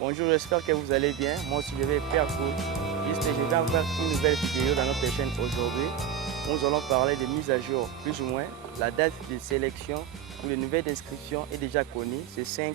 Bonjour, j'espère que vous allez bien. Moi aussi, je vais hyper cool. Juste, je vais faire une nouvelle vidéo dans notre chaîne aujourd'hui. Nous allons parler de mise à jour, plus ou moins. La date de sélection pour les nouvelles inscriptions est déjà connue. C'est 5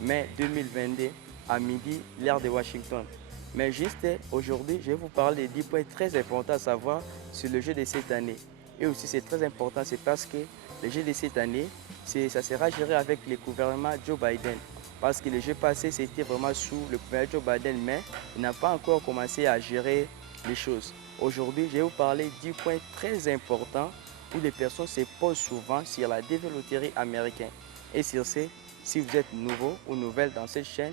mai 2022 à midi, l'heure de Washington. Mais juste aujourd'hui, je vais vous parler des 10 points très importants à savoir sur le jeu de cette année. Et aussi, c'est très important, c'est parce que le jeu de cette année, ça sera géré avec le gouvernement Joe Biden. Parce que le jeu passé, c'était vraiment sous le premier Joe Biden, mais il n'a pas encore commencé à gérer les choses. Aujourd'hui, je vais vous parler du point très important où les personnes se posent souvent sur la développerie américaine. Et sur ce, si vous êtes nouveau ou nouvelle dans cette chaîne,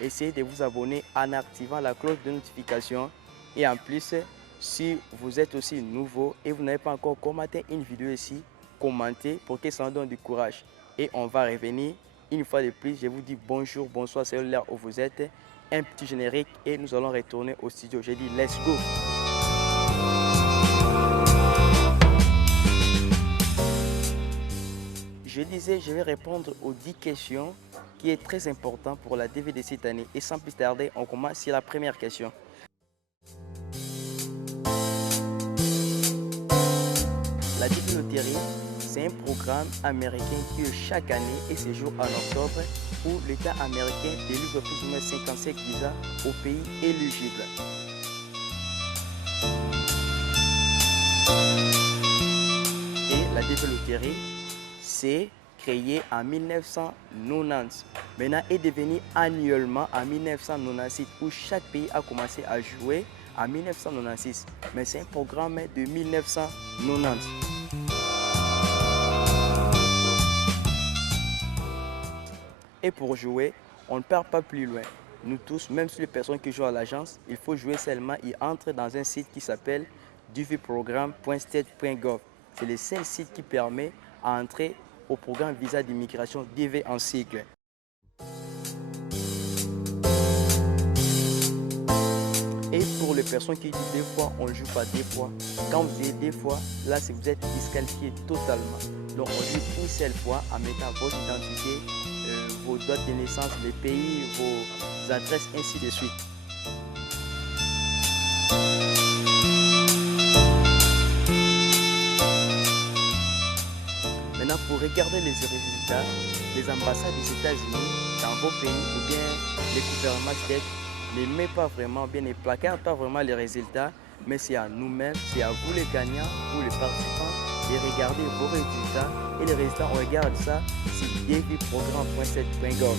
essayez de vous abonner en activant la cloche de notification. Et en plus, si vous êtes aussi nouveau et vous n'avez pas encore commenté une vidéo ici, commentez pour que ça nous donne du courage. Et on va revenir. Une fois de plus, je vous dis bonjour, bonsoir, c'est l'heure où vous êtes. Un petit générique et nous allons retourner au studio. J'ai dit let's go. Je disais, je vais répondre aux 10 questions qui est très important pour la DV de cette année. Et sans plus tarder, on commence sur la première question. La DV Loterie, c'est un programme américain qui chaque année et se joue en octobre où l'État américain délivre plus ou moins 55 visas aux pays éligibles. Et la DV Loterie, c'est créé en 1990. Maintenant, est devenu annuellement en 1996 où chaque pays a commencé à jouer en 1996. Mais c'est un programme de 1990. Et pour jouer, on ne perd pas plus loin. Nous tous, même si les personnes qui jouent à l'agence, il faut jouer seulement. Ils entrent dans un site qui s'appelle dvprogram.state.gov. C'est le seul site qui permet d'entrer au programme visa d'immigration DV en sigle. Et pour les personnes qui disent des fois, on ne joue pas des fois. Quand vous dites des fois, là, c'est vous êtes disqualifié totalement. Donc, on joue une seule fois en mettant votre identité, vos dates de naissance, les pays, vos adresses, ainsi de suite. Maintenant, pour regarder les résultats, les ambassades des États-Unis dans vos pays ou bien les gouvernements d'aide ne mettent pas vraiment, bien ne placardent pas vraiment les résultats, mais c'est à nous-mêmes, c'est à vous les gagnants ou les participants de regarder vos résultats. Et les résultats, on regarde ça sur dvprogram.state.gov.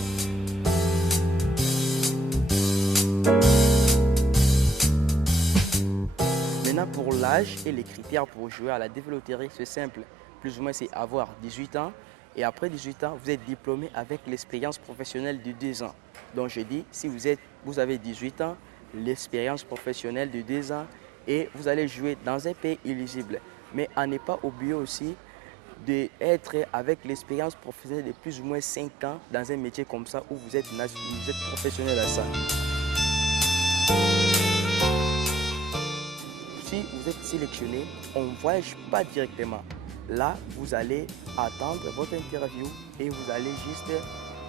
Maintenant, pour l'âge et les critères pour jouer à la DV Loterie, c'est simple. Plus ou moins, c'est avoir 18 ans. Et après 18 ans, vous êtes diplômé avec l'expérience professionnelle de 2 ans. Donc, je dis, si vous avez 18 ans, l'expérience professionnelle de 2 ans, et vous allez jouer dans un pays éligible. Mais à ne pas oublier aussi d'être avec l'expérience professionnelle de plus ou moins 5 ans dans un métier comme ça où vous êtes professionnel à ça. Si vous êtes sélectionné, on ne voyage pas directement. Là, vous allez attendre votre interview et vous allez juste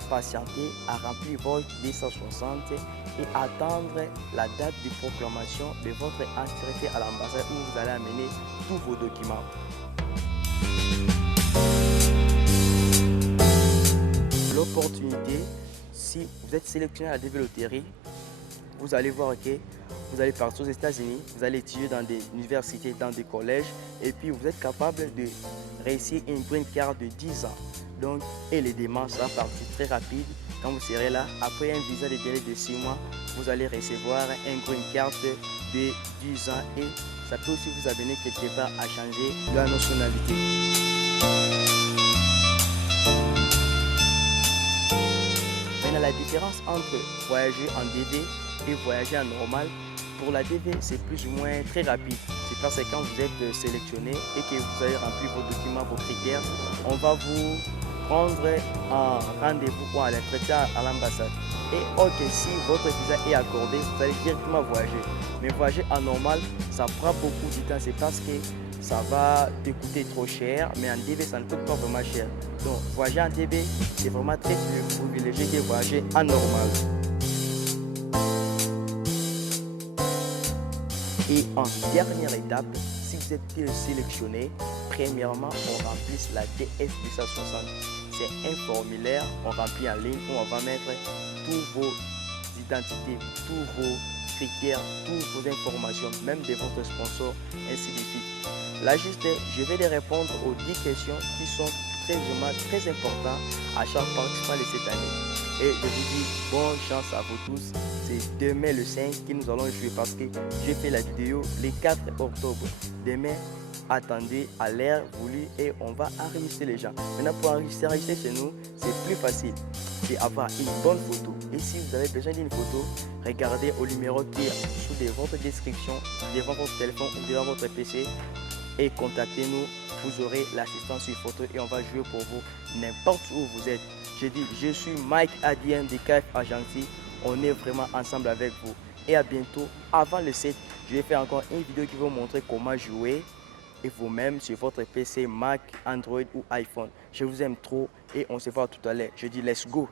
patienter à remplir votre 260 et attendre la date de proclamation de votre entrée à l'ambassade où vous allez amener tous vos documents. L'opportunité, si vous êtes sélectionné à la DV Loterie, vous allez voir que vous allez partir aux États-Unis, vous allez étudier dans des universités, dans des collèges, et puis vous êtes capable de réussir une green card de 10 ans. Donc, et les démarches sont partie très rapide. Quand vous serez là, après un visa de délai de 6 mois, vous allez recevoir un green card de 10 ans et ça peut aussi vous amener quelque part à changer la nationalité. Maintenant, la différence entre voyager en DV et voyager en normal, pour la DV, c'est plus ou moins très rapide. C'est parce que quand vous êtes sélectionné et que vous avez rempli vos documents, vos critères, on va vous prendre un rendez-vous ou à l'entretien à l'ambassade. Et ok, si votre visa est accordé, vous allez directement voyager. Mais voyager en normal, ça prend beaucoup de temps. C'est parce que ça va te coûter trop cher, mais en DV, ça ne coûte pas vraiment cher. Donc, voyager en DV, c'est vraiment très plus privilégié que voyager en normal. Et en dernière étape, si vous êtes sélectionné, premièrement, on remplisse la DS260. C'est un formulaire, on remplit en ligne où on va mettre tous vos identités, tous vos critères, toutes vos informations, même de votre sponsor, ainsi de suite. Là, juste, je vais les répondre aux 10 questions qui sont très importantes à chaque participant de cette année. Et je vous dis bonne chance à vous tous. C'est demain le 5 que nous allons jouer parce que j'ai fait la vidéo le 4 octobre. Demain, attendez à l'heure voulue et on va enregistrer les gens. Maintenant, pour enregistrer chez nous, c'est plus facile. C'est avoir une bonne photo. Et si vous avez besoin d'une photo, regardez au numéro qui est sous de votre description, devant votre téléphone ou devant votre PC et contactez-nous. Vous aurez l'assistance sur photo et on va jouer pour vous n'importe où vous êtes. Je dis, je suis Mike Adien de KF Agency. On est vraiment ensemble avec vous. Et à bientôt. Avant le 7, je vais faire encore une vidéo qui va vous montrer comment jouer et vous-même sur votre PC, Mac, Android ou iPhone. Je vous aime trop et on se voit tout à l'heure. Je dis let's go.